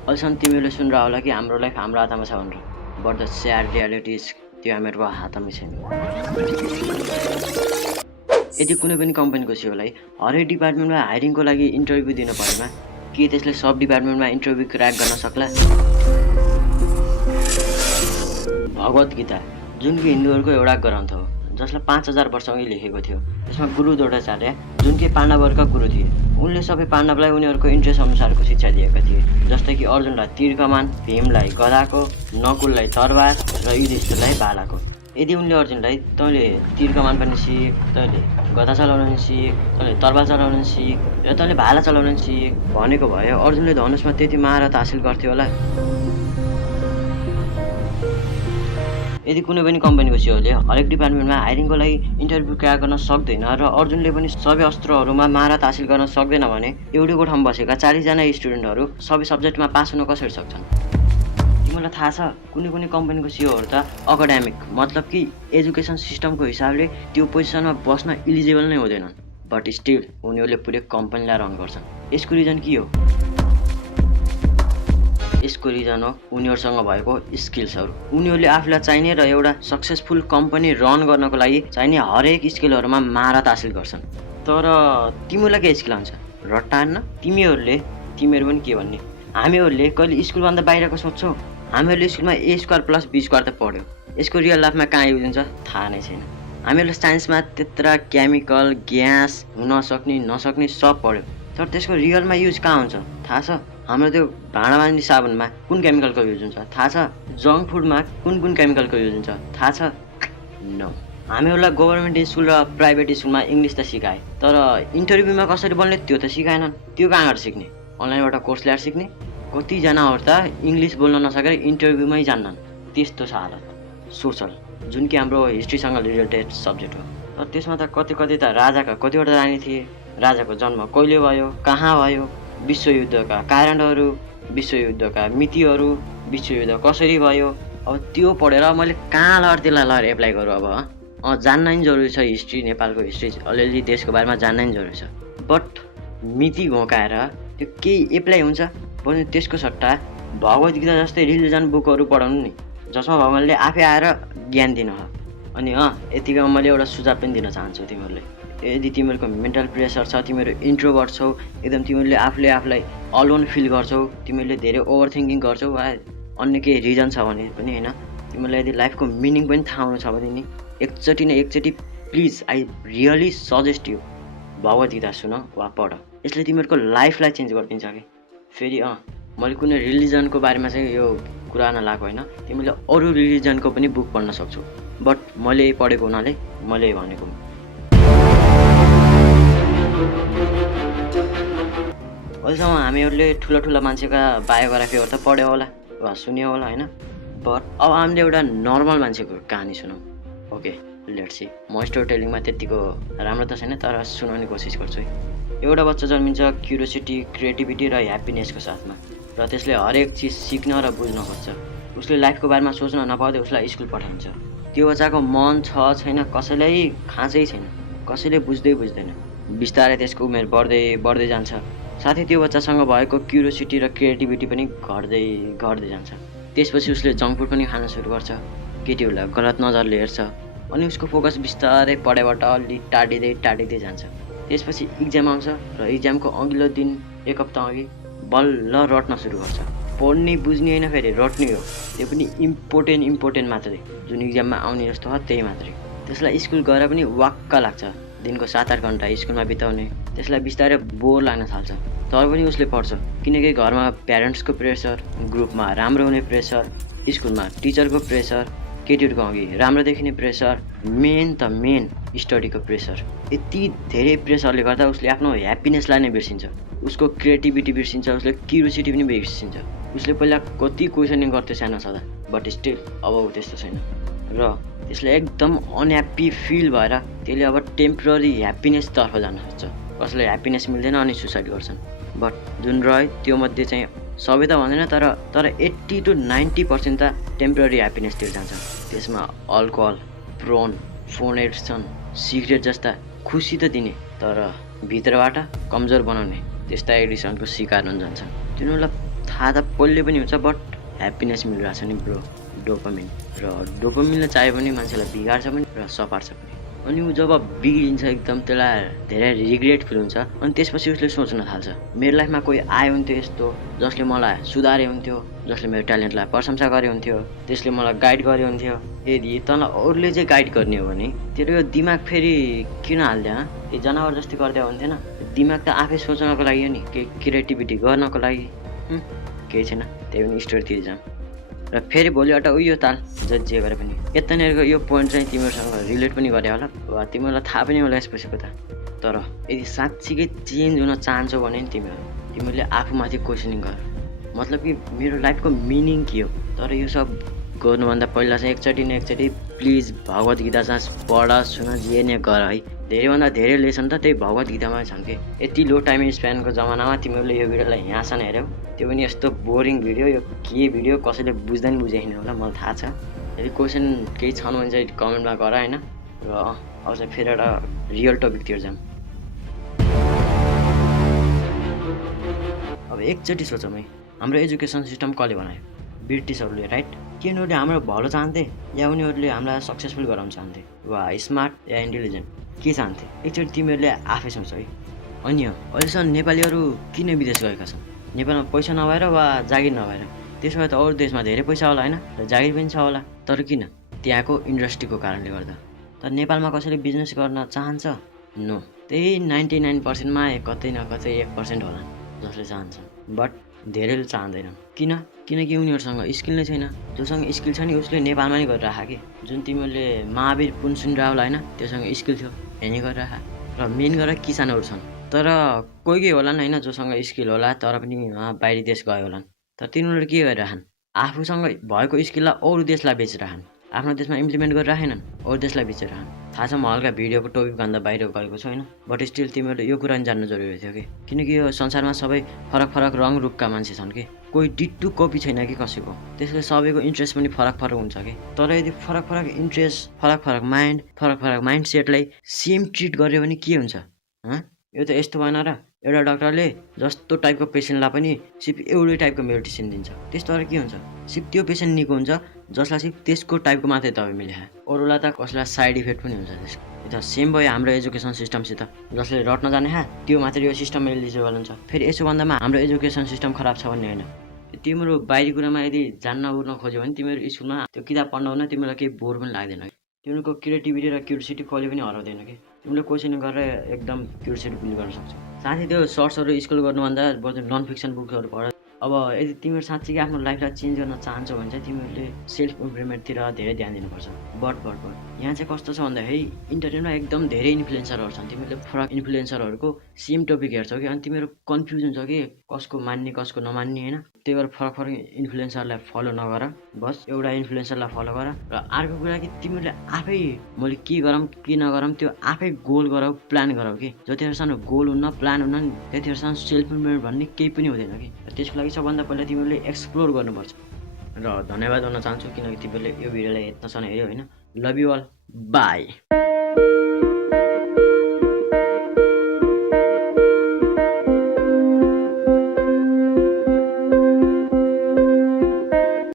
अहिलेसम्म तिमीले सुनेर होला कि हाम्रो लाइफ हाम्रो हातमा छ भनेर, but the sad reality is त्यो हामीहरूको हातमै छैन। यदि कुनै पनि कम्पनीको सिओलाई हरेक डिपार्टमेन्टमा हायरिङको लागि इन्टरभ्यू दिनु परेमा के त्यसले सब डिपार्टमेन्टमा इन्टरभ्यू क्र्याक गर्न सक्ला? भगवत गीता जुन कि हिन्दूहरूको एउटा ग्रन्थ हो जसलाई 5000 वर्ष अघि लेखेको थियो। त्यसमा गुरु द्रोणाचार्य जुन कि पाण्डवहरूका गुरु थिए, उनले सबै पाण्डवलाई उनीहरूको इन्ट्रेस्ट अनुसारको शिक्षा दिएका थिए। जस्तै कि अर्जुनलाई तीर कमान, भीमलाई गदाको, नकुललाई तरबार र युधिष्ठिरलाई भालाको। यदि उनले अर्जुनलाई तैँले तीर कमान पनि सिक, तैँले गदा चलाउन पनि सिक, तैँले तरबार चलाउन पनि सिक र तैँले भाला चलाउन पनि सिक भनेको भए अर्जुनले धनुषमा त्यति महारत हासिल गर्थ्यो होला। यदि कुनै पनि कम्पनीको सिओले हरेक डिपार्टमेन्टमा हायरिङको लागि इन्टरभ्यू क्र्याक गर्न सक्दैन र अर्जुनले पनि सबै अस्त्रहरूमा महारत हासिल गर्न सक्दैन भने एउटैको ठाउँमा बसेका 40 जना स्टुडेन्टहरू सबै सब्जेक्टमा पास हुन कसरी सक्छन्? तिमीलाई थाहा छ कुनै कुनै कम्पनीको सिओहरू त एकाडेमिक मतलब कि एजुकेसन सिस्टमको हिसाबले त्यो पोजिसनमा बस्न इलिजिबल नै हुँदैनन्, बट स्टिल उनीहरूले पुरै कम्पनीलाई रन गर्छन्। यसको रिजन के हो? यसको रिजन हो उनीहरूसँग भएको स्किल्सहरू। उनीहरूले आफूलाई चाहिने र एउटा सक्सेसफुल कम्पनी रन गर्नको लागि चाहिने हरेक स्किलहरूमा महारत हासिल गर्छन्। तर तिमीलाई के स्किल हुन्छ? रट्टा हान्न? तिमीहरू पनि के भन्ने? हामीहरूले कहिले स्कुलभन्दा बाहिरको सोच्छौँ? हामीहरूले स्कुलमा A² + B² त पढ्यौँ, यसको रियल लाइफमा कहाँ युज हुन्छ थाहा नै छैन। हामीहरूले साइन्समा त्यत्रा केमिकल ग्यास हुन सक्ने नसक्ने सब पढ्यौँ, तर त्यसको रियलमा युज कहाँ हुन्छ थाहा छ? हाम्रो त्यो भाँडा मान्ने साबुनमा कुन केमिकलको युज हुन्छ थाहा छ? जङ्क फुडमा कुन केमिकलको युज हुन्छ थाहा छ? नो। हामीहरूलाई गभर्मेन्ट स्कुल र प्राइभेट स्कुलमा इङ्ग्लिस त सिकाए, तर इन्टरभ्यूमा कसरी बोल्ने त्यो त सिकाएनन्। त्यो कहाँबाट सिक्ने? अनलाइनबाट कोर्स ल्याएर सिक्ने? कतिजनाहरू त इङ्ग्लिस बोल्न नसकेर इन्टरभ्यूमै जान्नन्। त्यस्तो छ हालत। सोसल जुन कि हाम्रो हिस्ट्रीसँग रिलेटेड सब्जेक्ट हो, तर त्यसमा त कति त राजाका कतिवटा रानी थिए, राजाको जन्म कहिले भयो, कहाँ भयो, विश्वयुद्धका कारणहरू, विश्वयुद्धका मितिहरू, विश्वयुद्ध कसरी भयो। अब त्यो पढेर मैले कहाँ त्यसलाई एप्लाई गरौँ? अब जान्न नि जरुरी छ। हिस्ट्री, नेपालको हिस्ट्री अलिअलि देशको बारेमा जान्न नि जरुरी छ, बट मिति घोकाएर त्यो केही एप्लाई हुन्छ भने त्यसको सट्टा भगवत गीता जस्तै रिलिजन बुकहरू पढाउनु नि, जसमा भगवान्ले आफै आएर ज्ञान दिनु हो। अनि यतिकै मैले एउटा सुझाव पनि दिन चाहन्छु तिमीहरूले। यदि तिमीहरूको मेन्टल प्रेसर छ, तिमीहरू इन्ट्रोभर्ट छौ, एकदम तिमीहरूले आफूलाई अलोन फिल गर्छौ, तिमीहरूले धेरै ओभर थिङ्किङ गर्छौ वा अन्य केही रिजन छ भने पनि होइन, तिमीहरूलाई यदि लाइफको मिनिङ पनि थाहा हुनु छ भने नि एकचोटि please I really suggest you Bhagavad Gita सुन वा पढ। यसले तिमीहरूको लाइफलाई चेन्ज गरिदिन्छ कि। फेरि मैले कुनै रिलिजनको बारेमा चाहिँ यो कुरा नलाएको होइन, तिमीले अरू रिलिजनको पनि बुक पढ्न सक्छौ, बट मैले पढेको हुनाले मैले भनेको। अहिलेसम्म हामीहरूले ठुला मान्छेका बायोग्राफीहरू त पढ्यो होला वा सुन्यो होला होइन, बट अब हामीले एउटा नर्मल मान्छेको कहानी सुनौँ। Okay let's see. म स्टोरी टेलिङमा त्यतिको राम्रो त छैन, तर सुनाउने कोसिस गर्छु है। एउटा बच्चा जन्मिन्छ क्युरियोसिटी, क्रिएटिभिटी र ह्याप्पिनेसको साथमा, र त्यसले हरेक चिज सिक्न र बुझ्न खोज्छ। उसले लाइफको बारेमा सोच्न नपाउँदै उसलाई स्कुल पठाइन्छ। त्यो बच्चाको मन छ छैन कसैलाई खाँचै छैन, कसैले बुझ्दैन। बिस्तारै त्यसको उमेर बढ्दै जान्छ, साथै त्यो बच्चासँग भएको क्युरियोसिटी र क्रिएटिभिटी पनि घट्दै जान्छ। त्यसपछि उसले जङ्क फुड पनि खान सुरु गर्छ, केटीहरूलाई गलत नजरले हेर्छ, अनि उसको फोकस बिस्तारै पढाइबाट अलि टाढिँदै जान्छ। त्यसपछि इक्जाम आउँछ र इक्जामको अघिल्लो दिन एक हप्ता अघि बल्ल रट्न सुरु गर्छ। पढ्ने बुझ्ने होइन, फेरि रट्ने हो, त्यो पनि इम्पोर्टेन्ट मात्रै, जुन इक्जाममा आउने जस्तो हो त्यही मात्रै। त्यसलाई स्कुल गएर पनि वाक्क लाग्छ, दिनको 7-8 घन्टा स्कुलमा बिताउने। त्यसलाई बिस्तारै बोर लाग्न थाल्छ, तर पनि उसले पढ्छ, किनकि घरमा प्यारेन्ट्सको प्रेसर, ग्रुपमा राम्रो हुने प्रेसर, स्कुलमा टिचरको प्रेसर, केटीहरूको अघि राम्रो देखिने प्रेसर, मेन स्टडीको प्रेसर। यति धेरै प्रेसरले गर्दा उसले आफ्नो ह्याप्पिनेसलाई नै बिर्सिन्छ, उसको क्रिएटिभिटी बिर्सिन्छ, उसले क्युरियोसिटी पनि बिर्सिन्छ। उसले पहिला कति क्वेसनिङ गर्थ्यो सानो छँदा, बट स्टिल अब त्यस्तो छैन, र त्यसले एकदम अनह्याप्पी फिल भएर त्यसले अब टेम्पररी ह्याप्पिनेसतर्फ जान खोज्छ। कसैलाई ह्याप्पिनेस मिल्दैन अनि सुसाइड गर्छन्, बट जुन रह्यो त्यो मध्ये चाहिँ सबै त भन्दैन, तर 80 to 90% त टेम्पररी ह्याप्पिनेसतिर जान्छ। त्यसमा alcohol, porn, phone addiction, cigarette जस्ता खुसी त दिने तर भित्रबाट कमजोर बनाउने त्यस्ता एडिक्सनको शिकार हुन जान्छ। तिनीहरूलाई थाहा त पोल्ने पनि हुन्छ बट ह्याप्पिनेस मिलिरहेको छ नि ब्रो, डोपामिन। र डोपामिनले चाहियो भने मान्छेलाई बिगार्छ पनि र सपार्छ पनि। अनि ऊ जब बिग्रिन्छ एकदम त्यसलाई धेरै रिग्रेट फिल हुन्छ। अनि त्यसपछि उसले सोच्न थाल्छ मेरो लाइफमा कोही आयो हुन्थ्यो यस्तो जसले मलाई सुधारे हुन्थ्यो, जसले मेरो ट्यालेन्टलाई प्रशंसा गरे हुन्थ्यो, त्यसले मलाई गाइड गरे हुन्थ्यो। यदि तँलाई अरूले चाहिँ गाइड गर्ने हो भने तेरो यो दिमाग फेरि किन हाल्दैन? यो जनावर जस्तै गर्दै हुन्थेन? दिमाग त आफै सोच्नको लागि हो नि, केही क्रिएटिभिटी गर्नको लागि। केही छैन, त्यही पनि स्टोरीतिर जाऊँ। र फेरि भोलिबाट उयो ताल जे गरे पनि यतानिरको यो पोइन्ट चाहिँ तिमीहरूसँग रिलेट पनि गरे होला वा तिमीहरूलाई थाहा पनि होला यसपछिको त। तर यदि साँच्चीकै चेन्ज हुन चाहन्छौ भने नि तिमीहरूले आफूमाथि क्वेसनिङ गर। मतलब कि मेरो लाइफको मिनिङ के हो? तर यो सब गर्नुभन्दा पहिला चाहिँ एकचोटि प्लिज भगवत गीता चाहिँ पढ सुन जे नै गर है। धेरैभन्दा धेरै लेसन त त्यही भगवत गीतामा छन् कि। यति लो टाइम स्प्यानको जमानामा तिमीहरूले यो भिडियोलाई यहाँसम्म हेऱ्यौ, त्यो पनि यस्तो बोरिङ भिडियो। यो के भिडियो कसैले बुझ्दा नि बुझाइन होला, मलाई थाहा छ। यदि क्वेसन केही छन् भने चाहिँ कमेन्टमा गर होइन। र अब चाहिँ फेरि एउटा रियल टपिकतिर जाऊँ। अब एकचोटि सोचौँ है, हाम्रो एजुकेसन सिस्टम कसले बनायो? ब्रिटिसहरूले, राइट? के उनीहरूले हाम्रो भलो चाहन्थे या उनीहरूले हामीलाई सक्सेसफुल गराउन चाहन्थे वा स्मार्ट या इन्टेलिजेन्ट के चाहन्थे? एकचोटि तिमीहरूले आफै सोच है। अनि अहिलेसम्म नेपालीहरू किन विदेश गएका छन्? नेपालमा पैसा नभएर वा जागिर नभएर? त्यसो भए त अरू देशमा धेरै पैसा होला होइन, र जागिर पनि छ होला। तर किन? त्यहाँको इन्डस्ट्रीको कारणले गर्दा। तर नेपालमा कसैले बिजनेस गर्न चाहन्छ? नो। त्यही 99%मा कतै न कतै 1% होला जसले चाहन्छ, बट धेरैले चाहँदैनन्। किनकि उनीहरूसँग स्किल नै छैन। जोसँग स्किल छ नि उसले नेपालमा नै गरिराख कि। जुन तिमीहरूले महावीर पुन सुनिरह होला होइन, त्योसँग स्किल थियो यहीँ नै गरिराख। र मेन गरेर किसानहरू छन्, तर कोही होलान् होइन जोसँग स्किल होला तर पनि बाहिरी देश गयो होलान्। तर तिनीहरूले के गरिरहन्? आफूसँग भएको स्किललाई अरू देशलाई बेचिरहन्। आफ्नो देशमा इम्प्लिमेन्ट गरिराखेनन्, अरू देशलाई बेचिरहन्। थाहा छ म हल्का भिडियोको टपिकभन्दा बाहिर गएको छु होइन, बट स्टिल तिमीहरूले यो कुरा नि जान्नु जरुरी थियो कि। किनकि यो संसारमा सबै फरक रङ रूपका मान्छे छन् कि। कोही डिट्टु कपी छैन कि कसैको। त्यसले सबैको इन्ट्रेस्ट पनि फरक हुन्छ कि। तर यदि फरक इन्ट्रेस्ट, फरक माइन्ड, फरक माइन्डसेटलाई सेम ट्रिट गर्यो भने के हुन्छ? यो त यस्तो भएन र? एउटा डक्टरले जस्तो टाइपको पेसेन्टलाई पनि सिर्फ एउटै टाइपको मेडिसिन दिन्छ। त्यस्तो भएर के हुन्छ? सिर्फ त्यो पेसेन्ट निको हुन्छ जसलाई सिर्फ त्यसको टाइपको मात्रै दबाई मिले। अरूलाई त कसैलाई साइड इफेक्ट पनि हुन्छ त्यसको। यो त सेम भयो हाम्रो एजुकेसन सिस्टमसित। जसले रट्न जाने त्यो मात्रै यो सिस्टम एलिजिबल हुन्छ। फेरि यसो भन्दामा हाम्रो एजुकेसन सिस्टम खराब छ भन्ने होइन। तिम्रो बाहिरी कुरामा यदि जान्न उर्न खोज्यो भने तिमीहरू स्कुलमा त्यो किताब पढ्न हुन तिमीलाई केही बोर पनि लाग्दैन कि। तिमीहरूको क्रिएटिभिटी र क्युरियोसिटी कहिले पनि हराउँदैन कि। तिमीले क्वेसन गरेर एकदम क्युरियोसिटी बिल्ड गर्न सक्छौ। साथै त्यो सर्ट्सहरू स्कुल गर्नुभन्दा बरु नन फिक्सन बुक्सहरू पढ। अब यदि तिमीहरू साँच्चीकै आफ्नो लाइफलाई चेन्ज गर्न चाहन्छौ भने चाहिँ तिमीहरूले सेल्फ इम्प्रुभमेन्टतिर धेरै ध्यान दिनुपर्छ। बट यहाँ चाहिँ कस्तो छ भन्दाखेरि इन्टरनेटमा एकदम धेरै इन्फ्लुएन्सरहरू छन्। तिमीहरूले फरक इन्फ्लुएन्सरहरूको सेम टपिक हेर्छौ कि, अनि तिमीहरू कन्फ्युज हुन्छ कि कसको मान्ने कसको नमान्ने होइन। त्यही भएर फरक इन्फ्लुएन्सरलाई फलो नगर, बस एउटा इन्फ्लुएन्सरलाई फलो गर। र अर्को कुरा कि तिमीहरूले आफै मैले के गरौँ के नगरौँ त्यो आफै गोल गराऊ, प्लान गराऊ कि। जतिखेरसम्म गोल हुन्न, प्लान हुन्न नि त्यतिखेरसम्म सेल्फ इम्प्रुभमेन्ट भन्ने केही पनि हुँदैन कि। त्यसको लागि सबभन्दा पहिला तिमीहरूले एक्सप्लोर गर्नुपर्छ। र धन्यवाद भन्न चाहन्छु किनकि तिमीहरूले यो भिडियोलाई यतिसम्म हेऱ्यौ होइन। Love you all, by.